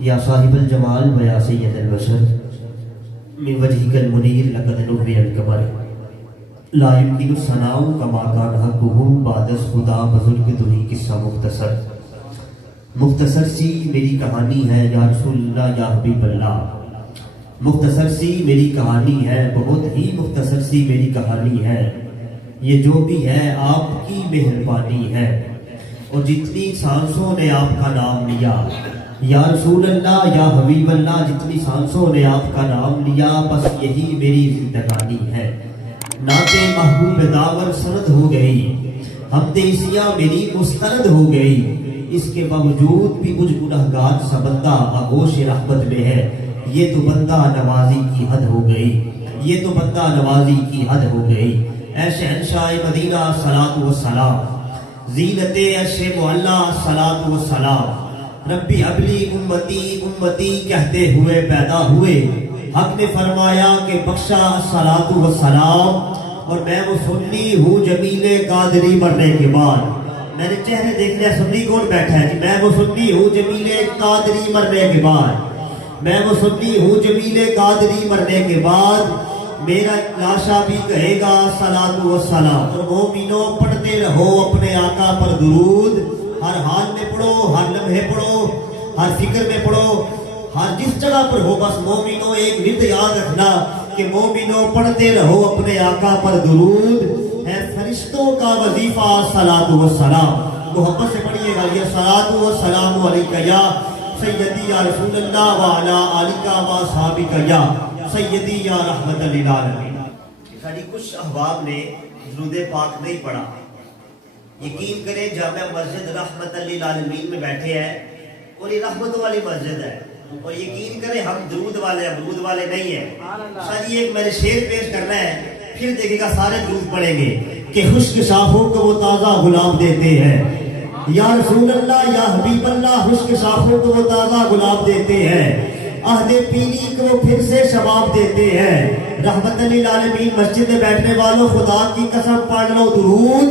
یا صاحب الجمال و یا سید البشر من وجهك المنیر لقد نبی القمر لا يمكن الثناء كما كان حقه بعد از خدا بزرگ تمہیں قصہ مختصر سی میری کہانی ہے یا رسول اللہ یا حبیب اللہ، مختصر سی میری کہانی ہے، بہت ہی مختصر سی میری کہانی ہے، یہ جو بھی ہے آپ کی مہربانی ہے، اور جتنی سانسوں نے آپ کا نام لیا یا رسول اللہ یا حبیب اللہ، جتنی سانسوں نے آپ کا نام لیا بس یہی میری زندگانی ہے۔ نعت محبوب داور سند ہو گئی، حمد عیسیٰ میری مستند ہو گئی، اس کے باوجود بھی مجھ گنہگار سا بندہ آغوش رحمت میں ہے، یہ تو بندہ نوازی کی حد ہو گئی، یہ تو بندہ نوازی کی حد ہو گئی۔ اے شہنشاہ مدینہ صلاۃ و سلام، زینت عرش معلیٰ صلاۃ و سلام، ربی ابلی امتی امتی کہتے ہوئے پیدا ہوئے، حق نے فرمایا کہ بخشا صلاۃ و سلام، اور میں وہ سنی ہوں جمیل قادری مرنے کے بعد۔ میں نے چہرے دیکھ لیا، سنی کون بیٹھا ہے جی؟ میں وہ سنی ہوں جمیل قادری مرنے کے بعد، میں وہ سنی ہوں جمیل قادری مرنے کے بعد، میرا لاشا بھی کہے گا صلاۃ و سلام۔ اور مومنوں پڑھتے رہو اپنے آقا پر درود، ہر حال میں پڑھو، ہر لمحے پڑھو، ہر فکر میں پڑھو، ہر جس جگہ پر ہو، بس مومنوں ایک نت یاد رکھنا کہ مومنوں پڑھتے رہو اپنے آقا پر درود، ہے فرشتوں کا وظیفہ صلاۃ و سلام۔ محبت سے پڑھیے گا یہ صلاۃ و سلام علیکہ یا سیدی یا رسول اللہ وعلی آلک و اصحابک یا سیدی یا رحمت للعالمین۔ ساری کچھ احباب نے درود پاک نہیں پڑھا، یقین کریں جامع مسجد رحمت للعالمین میں بیٹھے ہیں اور یہ رحمت والی مسجد ہے، اور یقین کریں ہم درود والے ہیں، درود والے نہیں ہیں۔ شاید ایک میں نے شعر پیش کرنا ہے، پھر دیکھے گا سارے درود پڑھیں گے کہ خشک شاخوں کو وہ تازہ گلاب دیتے ہیں، یا رسول اللہ یا حبیب اللہ، خشک شاخوں کو وہ تازہ گلاب دیتے ہیں، عہد پیری کو وہ پھر سے شباب دیتے ہیں۔ رحمت للعالمین مسجد میں بیٹھنے والوں خدا کی قسم پڑھ لو درود،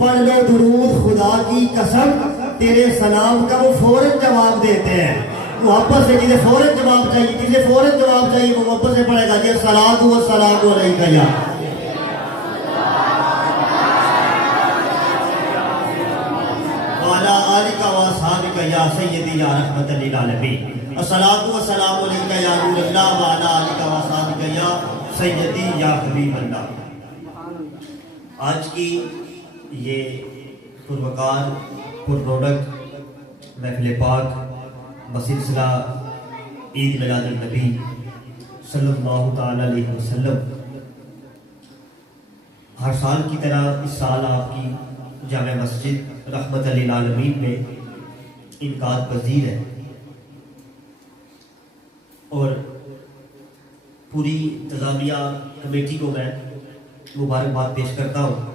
پڑھ لو درود، خدا کی قسم تیرے سلام کا وہ فوراً جواب دیتے ہیں۔ محبت سے جسے فوراً جواب چاہیے، جسے فوراً جواب چاہیے وہ محبت سے پڑھے گا یہ صلاۃ و سلام علیکہ یا وعلی آلک و اصحابک یا سیدی یا رحمت للعالمین، الصلاۃ و سلام علیکہ یا نور اللہ وعلی آلک و اصحابک یا سیدی یا حبیب اللہ۔ آج کی یہ پروقار پررونق محفل پاک بسلسلہ عید میلاد النبی صلی اللہ تعالی علیہ وسلم، ہر سال کی طرح اس سال آپ کی جامع مسجد رحمت للعالمین میں انعقاد پذیر ہے، اور پوری انتظامیہ کمیٹی کو میں مبارکباد پیش کرتا ہوں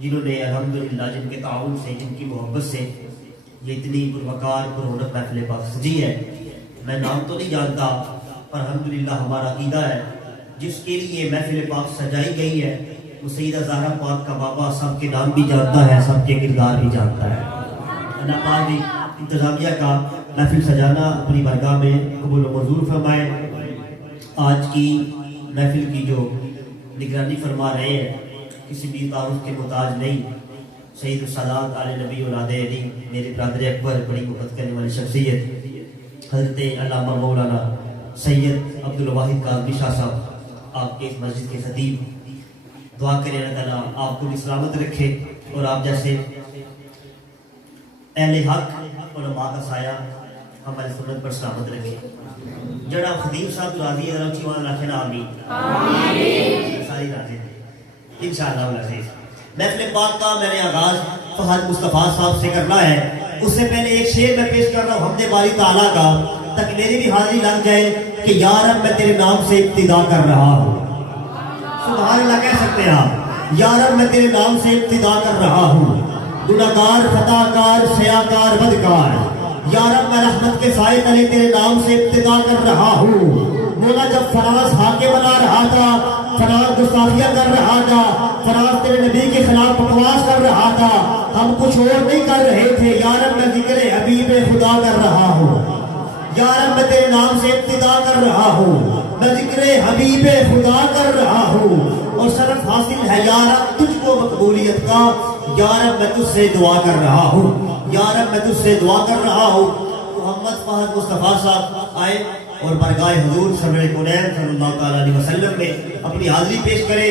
جنہوں نے الحمدللہ جن کے تعاون سے، جن کی محبت سے یہ اتنی پروقار پررونق محفل پاک سجی ہے۔ میں نام تو نہیں جانتا پر الحمدللہ ہمارا عقیدہ ہے جس کے لیے محفل پاک سجائی گئی ہے وہ سیدہ زہرا پاک کا بابا سب کے نام بھی جانتا ہے، سب کے کردار بھی جانتا ہے۔ اللہ پاک بھی انتظامیہ کا محفل سجانا اپنی برگاہ میں قبول و منظور فرمائے۔ آج کی محفل کی جو نگرانی فرما رہے ہیں کسی بھی تعارف کے محتاج نہیں، سید السادات آل نبی اولاد علی، میرے برادر اکبر، بڑی محبت کرنے والی شخصیت حضرت علامہ مولانا سید عبدالواحد کاظمی شاہ صاحب، آپ کے اس مسجد کے خطیب، دعا کریں اللہ تعالیٰ آپ کو بھی سلامت رکھے اور آپ جیسے اہل حق علماء کا سایہ ہمارے سنت پر سلامت رکھے۔ جناب خطیب صاحب راضی ہے، ذرا اچھی آواز رکھے نا آمین۔ ساری راضی ہیں انشاءاللہ العزیز۔ محفل پاک کا میں نے آغاز فہد مصطفیٰ صاحب سے کرنا ہے، اس سے پہلے ایک شعر میں پیش کر رہا ہوں حمد باری تعالیٰ کا، تاکہ میری بھی حاضری لگ جائے کہ یا رب میں تیرے نام سے ابتدا کر رہا ہوں۔ سبحان اللہ کہہ سکتے ہیں آپ، یا رب میں تیرے نام سے ابتدا کر رہا ہوں، گناہگار خطا کار سیاکار بدکار، یا رب میں رحمت کے سائے تلے تیرے نام سے ابتدا کر رہا ہوں۔ مولا جب فراز حاکم بنا رہا تھا، فراز گستاخیاں کر رہا تھا، فراز تیرے نبی کے خلاف بکواس کر رہا تھا، ہم کچھ اور نہیں کر رہے تھے، یا رب میں ذکر حبیب خدا کر رہا ہوں، یا رب میں تیرے نام سے ابتدا کر رہا ہوں، میں ذکر حبیب خدا کر رہا ہوں، اور شرف حاصل ہے یا رب تجھ کو مقبولیت کا، یا رب میں تجھ سے دعا کر رہا ہوں، یا رب میں تجھ سے دعا کر رہا ہوں۔ محمد فہد مصطفیٰ صاحب آئے اور برگاہ حضور سرور کونین صلی اللہ تعالیٰ علیہ وسلم میں اپنی حاضری پیش کرے۔